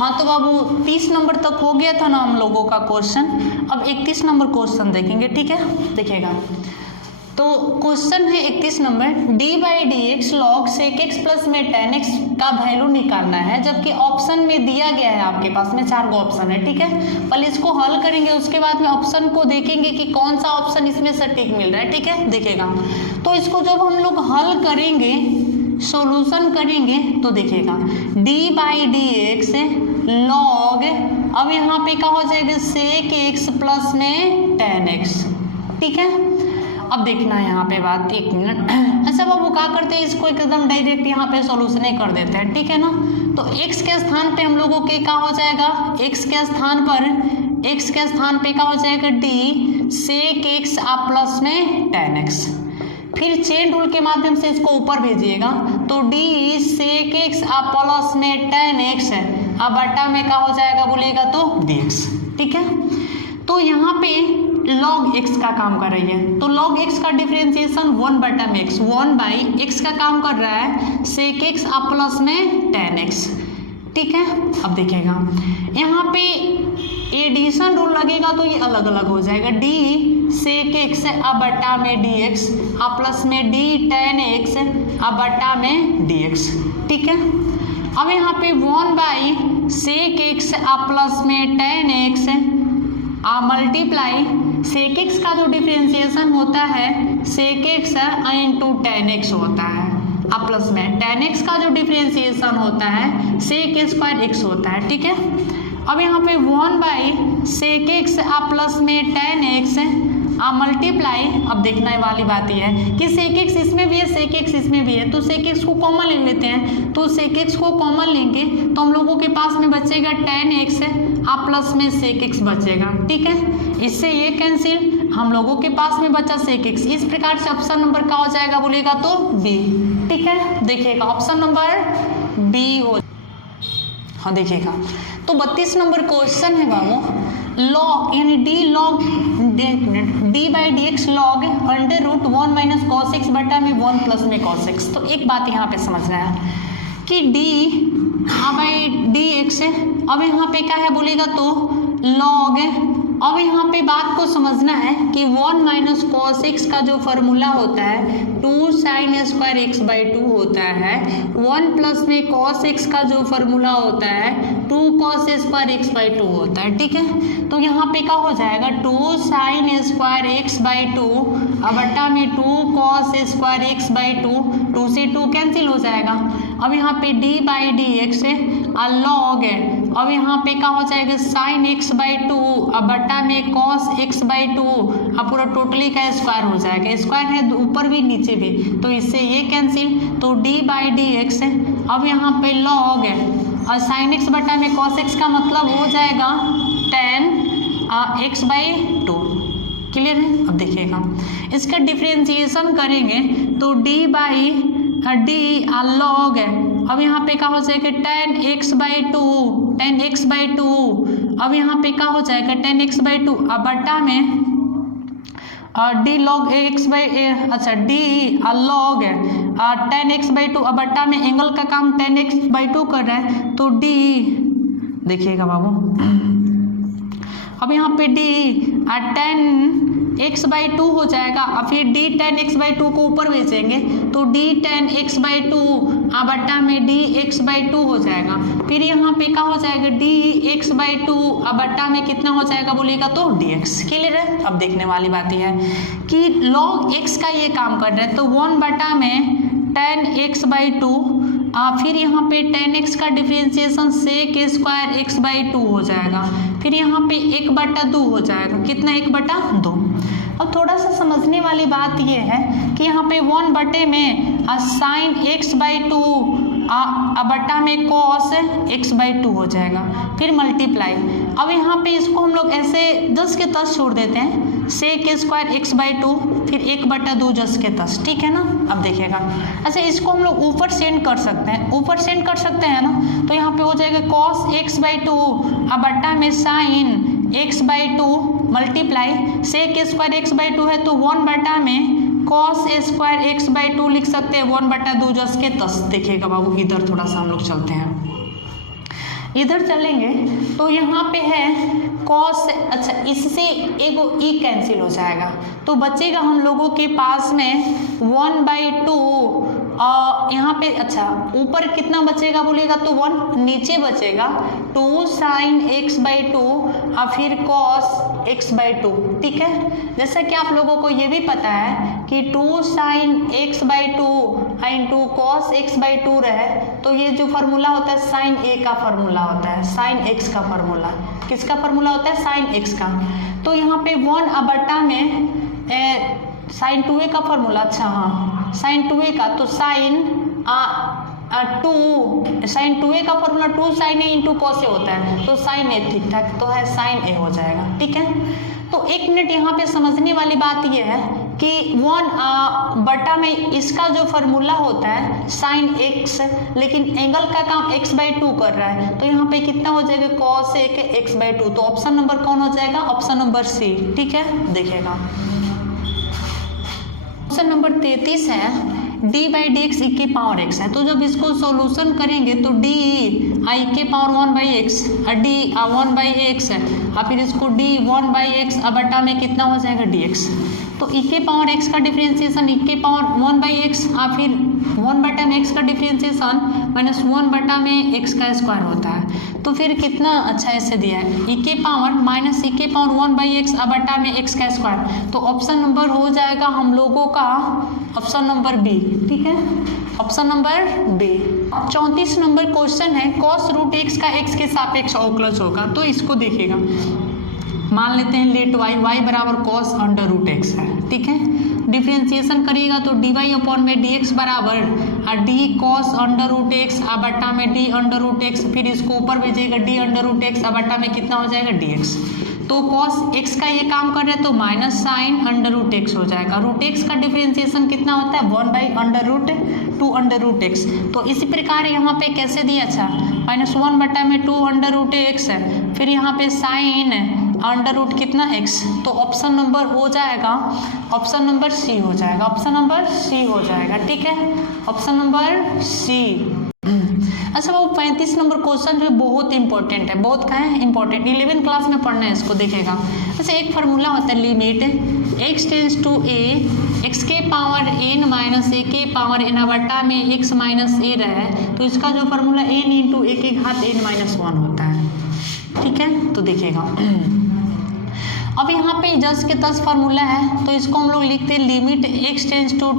हाँ तो बाबू 30 नंबर तक हो गया था ना हम लोगों का क्वेश्चन। अब 31 नंबर क्वेश्चन देखेंगे, ठीक है, देखिएगा। तो क्वेश्चन है 31 number, d by d x log sec x plus में टेन एक्स का वैल्यू निकालना है, जबकि ऑप्शन में दिया गया है आपके पास में 4 ऑप्शन है, ठीक है। पहले इसको हल करेंगे, उसके बाद में ऑप्शन को देखेंगे कि कौन सा ऑप्शन इसमें सटीक मिल रहा है, ठीक है, देखिएगा। तो इसको जब हम लोग हल करेंगे, सॉल्यूशन करेंगे, तो देखिएगा d by d x log, अब यहाँ पे क्या हो जाएगा सेक एक्स प्लस में टेन एक्स, ठीक है। अब देखना है यहाँ पे बात, 1 मिनट। अच्छा बाबू क्या करते हैं, इसको एकदम डायरेक्ट यहाँ पे सॉल्यूशन ही कर देते हैं, ठीक है ना। तो x के स्थान पे हम लोगों के क्या हो जाएगा, x के स्थान पे क्या हो जाएगा d सेक एक्स आप प्लस में टेन एक्स। फिर चेन रूल के माध्यम से इसको ऊपर भेजिएगा, तो d सेक एक्स आप प्लस में टेन एक्स है, अब बटा में क्या हो जाएगा बोलेगा तो dx, ठीक है। तो यहाँ पे log x का काम कर रही है, तो log x का डिफरेंशिएशन 1 बटा में x, 1 बाई x का काम कर रहा है सेक x आप प्लस में टेन एक्स, ठीक है। अब देखिएगा यहाँ पे एडिशन रूल लगेगा तो ये अलग अलग हो जाएगा, d सेक x अब बटा में dx अब प्लस में d टेन x अब बटा में dx, ठीक है। अब यहाँ पे 1 बाई सेक x अब प्लस में tan x multiply sec x का जो डिफरेंशिएशन होता है sec x into tan x होता है, अब प्लस में टेन एक्स का जो डिफरेंशिएशन होता है सेक स्क्वायर एक्स होता है, ठीक है। अब यहाँ पे 1 बाई सेक एक्स प्लस में टेन एक्स मल्टीप्लाई, अब देखने वाली बात यह है कि सेक एक्स इसमें भी है सेक एक्स इसमें भी है, तो सेक एक्स को कॉमन ले लेते हैं, तो सेक एक्स को कॉमन लेंगे तो हम लोगों के पास में बचेगा टेन एक्स प्लस में सेक एक्स बचेगा, ठीक है। इससे ये कैंसिल, हम लोगों के पास में बचा सेक एक्स। इस प्रकार से ऑप्शन नंबर क्या हो जाएगा बोलेगा तो बी, ठीक है, देखिएगा ऑप्शन नंबर बी हो। हाँ देखिएगा, तो 32 नंबर क्वेश्चन है बाबू, लॉग यानी d by d x log under root 1 minus cos x बटा में 1 प्लस में कॉस एक्स। तो एक बात यहाँ पे समझना है कि डी बाई डी एक्स, अब यहाँ पे क्या है बोलेगा तो लॉग, अब यहाँ पे बात को समझना है कि 1 माइनस कॉस एक्स का जो फॉर्मूला होता है 2 साइन स्क्वायर एक्स बाई 2 होता है, 1 प्लस में कॉस एक्स का जो फॉर्मूला होता है 2 कॉस स्क्वायर एक्स बाई 2 होता है, ठीक है। तो यहाँ पे क्या हो जाएगा 2 साइन स्क्वायर एक्स बाई 2 अब बटा में 2 कॉस स्क्वायर एक्स बाई 2, 2 से 2 कैंसिल हो जाएगा। अब यहाँ पे D by d x log है, अब यहाँ पे क्या हो जाएगा साइन एक्स बाई 2 अब बटा में कॉस एक्स बाई 2, अब पूरा टोटली का स्क्वायर हो जाएगा, स्क्वायर है ऊपर भी नीचे भी, तो इससे ये कैंसिल, तो डी बाई डी एक्स अब यहाँ पे लॉग है और साइन एक्स बटा में कॉस एक्स का मतलब हो जाएगा टेन एक्स बाई 2, क्लियर है। अब देखिएगा इसका डिफ्रेंशिएशन करेंगे तो डी बाई डी लॉग है, अब यहाँ पे क्या हो जाएगा ten x by 2, ten x by 2, अब यहाँ पे क्या हो जाएगा टेन एक्स बाई 2 अब बटा में डी लॉग एक्स बाई, अच्छा डी लॉग है टेन एक्स बाई 2 अब बटा में एंगल का काम टेन एक्स बाई 2 कर रहा है, तो डी देखिएगा बाबू, अब यहाँ पे डी टेन एक्स बाई 2 हो जाएगा, और फिर डी टेन एक्स बाई 2 को ऊपर भेजेंगे तो डी टेन एक्स बाई 2 बटा में डी एक्स बाई 2 हो जाएगा, फिर यहाँ पे क्या हो जाएगा डी एक्स बाई 2 बटा में कितना हो जाएगा बोलेगा तो डी एक्स, क्लियर है। अब देखने वाली बात यह है कि लॉग एक्स का ये काम कर रहा है, तो 1 बटा में टेन एक्स बाई 2, फिर यहाँ पे टेन एक्स का differentiation sec square x by 2 हो जाएगा, फिर यहाँ पे 1 बटा 2 हो जाएगा, कितना 1 बटा 2। अब थोड़ा सा समझने वाली बात ये है कि यहाँ पे 1 बटे में साइन एक्स बाई 2 बटा में कॉस एक्स बाई 2 हो जाएगा, फिर मल्टीप्लाई, अब यहाँ पे इसको हम लोग ऐसे 10 के 10 छोड़ देते हैं, सेक स्क्वायर एक्स बाई 2 फिर 1 बटा 2 10 के 10, ठीक है ना। अब देखिएगा अच्छा इसको हम लोग ऊपर सेंड कर सकते हैं, ऊपर सेंड कर सकते हैं ना, तो यहाँ पे हो जाएगा कॉस एक्स बाई 2 बटा में sine x by 2 multiply sec square x by 2 है तो 1 बटा में कॉस स्क्वायर एक्स बाई 2 लिख सकते हैं, 1 बटा 2 10 के 10। देखिएगा बाबू इधर थोड़ा सा हम लोग चलते हैं, इधर चलेंगे तो यहाँ पे है कॉस, अच्छा इससे एगो ई कैंसिल हो जाएगा तो बचेगा हम लोगों के पास में 1/2 यहाँ पे, अच्छा ऊपर कितना बचेगा बोलेगा तो 1, नीचे बचेगा 2 sin x/2 और फिर cos x/2, ठीक है। जैसा कि आप लोगों को ये भी पता है कि 2 sin x/2 into cos x/2 रहे तो ये जो फार्मूला होता है sin a का फार्मूला होता है, sin x का फार्मूला, किसका फार्मूला होता है sin x का। तो यहाँ पे 1/2 में sin 2a का फार्मूला, अच्छा हाँ sin 2a का, तो sin 2a का formula 2 sin a into cos a होता है तो sin a ठीक ठाक तो है sin a हो जाएगा, ठीक है। तो 1 मिनट यहाँ पे समझने वाली बात ये है कि 1/2 में इसका जो फार्मूला होता है sin x, लेकिन एंगल का काम x/2 कर रहा है तो यहाँ पे कितना हो जाएगा cos a के x/2, तो ऑप्शन नंबर कौन हो जाएगा, ऑप्शन नंबर सी, ठीक है। देखिएगा ऑप्शन नंबर 33 है d/dx e के पावर x है, तो जब इसको सॉल्यूशन करेंगे तो d i के पावर 1/x और d 1/x है और फिर इसको d 1/x बटा में कितना हो जाएगा dx, तो e के पावर x का डिफरेंशिएशन e के पावर 1/x और फिर 1/x का डिफरेंशिएशन माइनस 1/में x का स्क्वायर होता है तो फिर कितना, अच्छा ऐसे दिया है e के पावर माइनस e के पावर 1/x बटा में x का स्क्वायर, तो ऑप्शन नंबर हो जाएगा हम लोगों का ऑप्शन नंबर बी, ठीक है, option number B. 34 number question है cos√x का x के सापेक्ष अवकलज होगा, तो इसको देखिएगा, मान लेते हैं लेट y बराबर cos√x है, ठीक है। डिफरेंशिएशन करिएगा तो dy/dx बराबर d cos√x बटा में d√x, फिर इसको ऊपर भेजिएगा d√x बटा में कितना हो जाएगा dx, तो cos x का ये काम कर रहे हैं तो माइनस sin√x हो जाएगा। √x का डिफरेंशिएशन कितना होता है 1/√2√x, तो इसी प्रकार यहाँ पे कैसे दिया, अच्छा -1 में 2√x है, फिर यहाँ पे sin √, कितना x, तो ऑप्शन नंबर हो जाएगा ऑप्शन नंबर सी हो जाएगा, ऑप्शन नंबर सी हो जाएगा, ठीक है, ऑप्शन नंबर सी। अच्छा वो 35 नंबर क्वेश्चन जो बहुत इंपॉर्टेंट है, बहुत क्या है इंपॉर्टेंट, 11th क्लास में पढ़ना है इसको, देखेगा। अच्छा एक फार्मूला होता है limit x tends to a x के पावर n माइनस a के पावर n बटा में x माइनस a रहे तो इसका जो फार्मूला n इंटू a के घात n-1 होता है, ठीक है। तो देखिएगा अब यहाँ पे जस्ट के 10 फार्मूला है तो इसको हम लोग लिखते हैं limit x tends to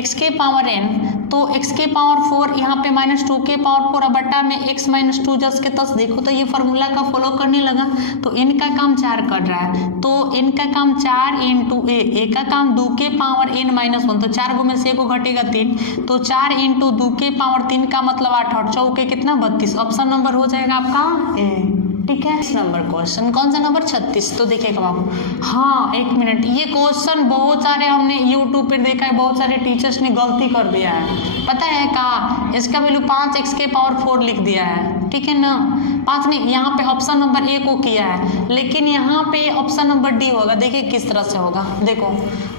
x के पावर n, तो x के पावर 4 यहाँ पे -2 के पावर 4 बटा में x माइनस 2 जस्ट के 10, देखो तो ये फार्मूला का फॉलो करने लगा तो n का काम 4 कर रहा है तो n का काम 4 इंटू a का काम 2 के पावर n-1, तो 4 में से को घटेगा 3, तो 4 इंटू 2 के पावर 3 का मतलब 8 और 4 के कितना 32, ऑप्शन नंबर हो जाएगा आपका ए, ठीक है। इस नंबर क्वेश्चन कौन सा नंबर 36, तो देखिएगा बाबू, हाँ 1 मिनट, ये क्वेश्चन बहुत सारे हमने यूट्यूब पर देखा है, बहुत सारे टीचर्स ने गलती कर दिया है, पता है का, इसका वैल्यू 5x के पावर 4 लिख दिया है, ठीक है ना, 5 नहीं, यहाँ पे ऑप्शन नंबर ए को किया है लेकिन यहाँ पे ऑप्शन नंबर डी होगा, देखिए किस तरह से होगा, देखो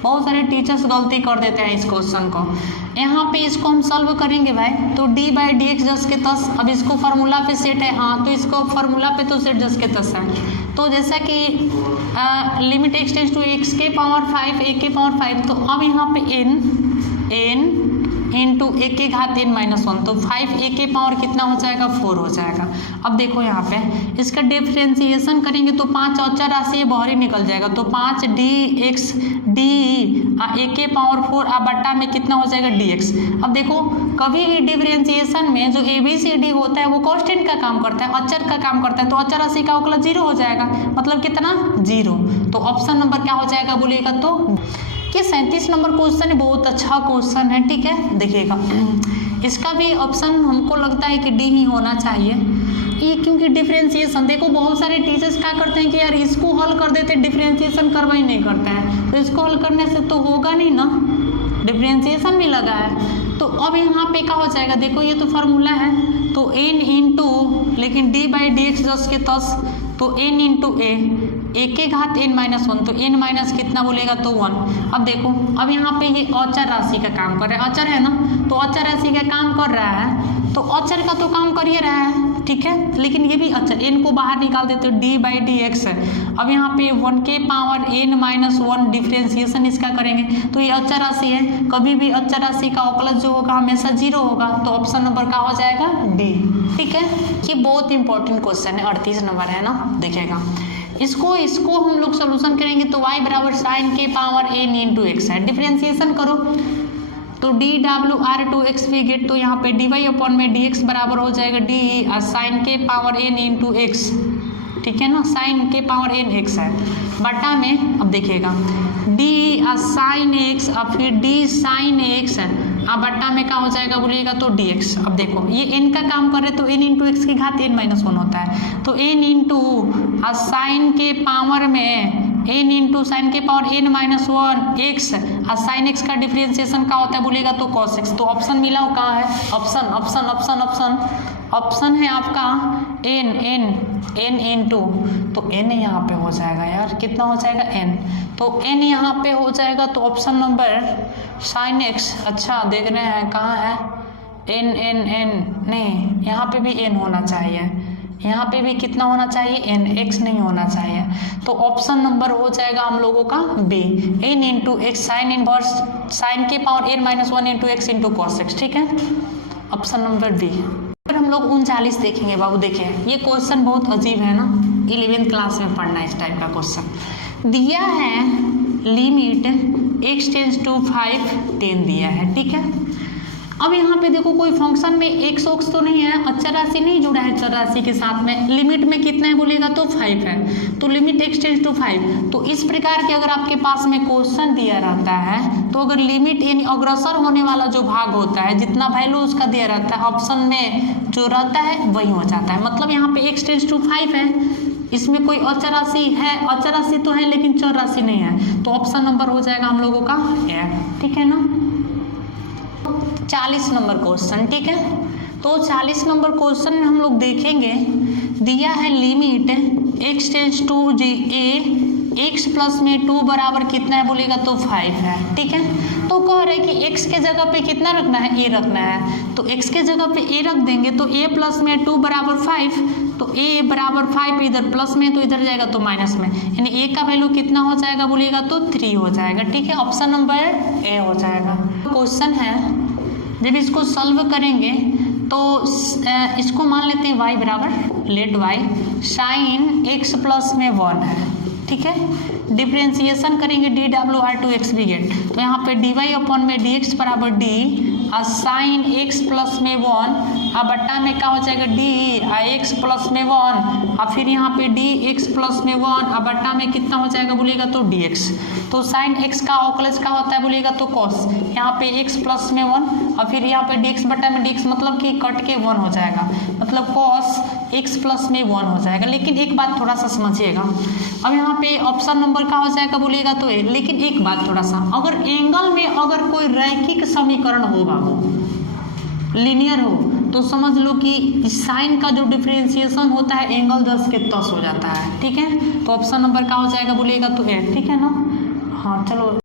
बहुत सारे टीचर्स गलती कर देते हैं इस क्वेश्चन को। यहाँ पे इसको हम सॉल्व करेंगे भाई तो d/dx जस्ट के 10, अब इसको फार्मूला पे सेट है, हाँ तो इसको फार्मूला पे तो सेट जस्ट के 10 है, तो जैसा कि limit x tends to x के पावर 5 a के पावर 5, तो अब यहाँ पे n इंटू a के घात n-1, तो 5a के पावर कितना हो जाएगा 4 हो जाएगा। अब देखो यहाँ पे इसका डिफरेंशिएशन करेंगे तो 5 अचर राशि ये बाहर ही निकल जाएगा, तो 5dx d a के पावर 4 बटा में कितना हो जाएगा dx। अब देखो कभी भी डिफरेंशिएशन में जो ABCD होता है वो कांस्टेंट का काम करता है, अचर का काम करता है, तो अचर राशि का अवकलज 0 हो जाएगा, मतलब कितना 0, तो ऑप्शन नंबर क्या हो जाएगा बोलिएगा तो कि 37 नंबर क्वेश्चन है, बहुत अच्छा क्वेश्चन है, ठीक है। देखिएगा इसका भी ऑप्शन हमको लगता है कि डी ही होना चाहिए, ये क्योंकि डिफरेंशिएशन, देखो बहुत सारे टीचर्स क्या करते हैं कि यार इसको हल कर देते, डिफरेंशिएशन करवा ही नहीं करते हैं, तो इसको हल करने से तो होगा नहीं ना, डिफरेंशिएशन भी लगा है, तो अब यहाँ पे क्या हो जाएगा, देखो ये तो फार्मूला है तो n इंटू, लेकिन d/dx जस्ट के 10, तो n इंटू a के घात n-1, तो n माइनस कितना बोलेगा तो 1। अब देखो अब यहाँ पे ये अचर राशि का काम कर रहा है, अचर है ना, तो अचर राशि का काम कर रहा है तो अचर का तो काम कर ही रहा है, ठीक है। लेकिन ये भी अच्छा, n को बाहर निकाल देते हो, d बाई डी एक्स है। अब यहाँ पे 1 के पावर n माइनस 1 डिफ्रेंसिएशन इसका करेंगे तो ये अचर राशि है, कभी भी अचर राशि का अवकलज जो होगा हमेशा 0 होगा, तो ऑप्शन नंबर का हो जाएगा डी। ठीक है, ये बहुत इंपॉर्टेंट क्वेश्चन है, 38 नंबर है ना, देखिएगा इसको हम लोग सोल्यूशन करेंगे तो y बराबर साइन के पावर n इंटू एक्स है, डिफ्रेंसिएशन करो तो डी डब्ल्यू r to x we get, तो यहाँ पे डी वाई अपॉन में डी एक्स बराबर हो जाएगा डी साइन के पावर n इंटू एक्स, ठीक है ना, साइन के पावर n एक्स है बटा में, अब देखिएगा डी साइन एक्स और फिर डी साइन एक्स है, अब बट्टा में क्या हो जाएगा बोलिएगा तो डी एक्स। अब देखो ये n का काम कर रहे तो n इंटू एक्स की घात n माइनस 1 होता है, तो n इंटू साइन के पावर में n इंटू साइन के पावर n माइनस 1 एक्स और साइन एक्स का डिफ्रेंसिएशन क्या होता है बोलिएगा तो कॉस एक्स। तो ऑप्शन मिला हो कहाँ है, option option option option option है आपका n इंटू, तो n यहाँ पे हो जाएगा यार, कितना हो जाएगा n, तो n यहाँ पे हो जाएगा तो ऑप्शन नंबर साइन एक्स, अच्छा देख रहे हैं कहाँ है n नहीं, यहाँ पे भी n होना चाहिए, यहाँ पे भी कितना होना चाहिए n, x नहीं होना चाहिए, तो ऑप्शन नंबर हो जाएगा हम लोगों का b, n into x sine inverse sine के power n minus 1 into x into cos x, ठीक है, ऑप्शन नंबर b। फिर हम लोग 39 देखेंगे बाबू, देखें ये क्वेश्चन बहुत अजीब है ना, 11th क्लास में पढ़ना है इस टाइप का क्वेश्चन। दिया है लिमिट x टेंस टू 5 10 दिया है, ठीक है। अब यहाँ पे देखो कोई फंक्शन में एक्स ओक्स तो नहीं है, अचर राशि नहीं जुड़ा है चर राशि के साथ में, लिमिट में कितना है बोलेगा तो 5 है, तो लिमिट x टेंस टू 5। तो इस प्रकार के अगर आपके पास में क्वेश्चन दिया रहता है तो अगर लिमिट यानी अग्रसर होने वाला जो भाग होता है जितना वैल्यू उसका दिया रहता है ऑप्शन में जो रहता है वही हो जाता है, मतलब यहाँ पे x टेंस टू 5 है, इसमें कोई अचर राशि है, अचर राशि तो है लेकिन चर राशि नहीं है, तो ऑप्शन नंबर हो जाएगा हम लोगों का ए, ठीक है ना। 40 नंबर क्वेश्चन, ठीक है, तो 40 नंबर क्वेश्चन में हम लोग देखेंगे दिया है limit x tends to g a x plus में 2 बराबर कितना है बोलेगा तो 5 है, ठीक है। तो कह रहे हैं कि x के जगह पे कितना रखना है, a रखना है, तो x के जगह पे a रख देंगे तो a प्लस में 2 बराबर 5, तो a बराबर 5 इधर प्लस में तो इधर जाएगा तो माइनस में, यानी a का वैल्यू कितना हो जाएगा बोलिएगा तो 3 हो जाएगा, ठीक है, ऑप्शन नंबर a हो जाएगा। क्वेश्चन है जब इसको सॉल्व करेंगे तो इसको मान लेते हैं y बराबर let y sine x plus में 1 है, ठीक है, डिफ्रेंसिएशन करेंगे डी डब्ल्यू r to x we get, तो यहाँ पे डी वाई अपॉन में डी एक्स बराबर डी साइन एक्स प्लस में 1 अब बट्टा में क्या हो जाएगा डी एक्स प्लस में 1 और फिर यहाँ पे डी एक्स प्लस में 1 अब बट्टा में कितना हो जाएगा बोलिएगा तो डी एक्स, तो साइन एक्स का अवकलज का होता है बोलिएगा तो कॉस, यहाँ पे एक्स प्लस में 1 और फिर यहाँ पे डी एक्स बट्टा में डी एक्स मतलब कि कट के 1 हो जाएगा, मतलब कॉस एक्स प्लस में 1 हो जाएगा। लेकिन एक बात थोड़ा सा समझिएगा, अब यहाँ पे ऑप्शन नंबर का हो जाएगा बोलिएगा तो ए, लेकिन एक बात थोड़ा सा, अगर एंगल में अगर कोई रैखिक समीकरण हो बाबू लीनियर हो तो समझ लो कि साइन का जो डिफरेंशिएशन होता है एंगल 10 के 10 हो जाता है, ठीक है, तो ऑप्शन नंबर का हो जाएगा बोलिएगा तो ए, ठीक है ना। हाँ चलो।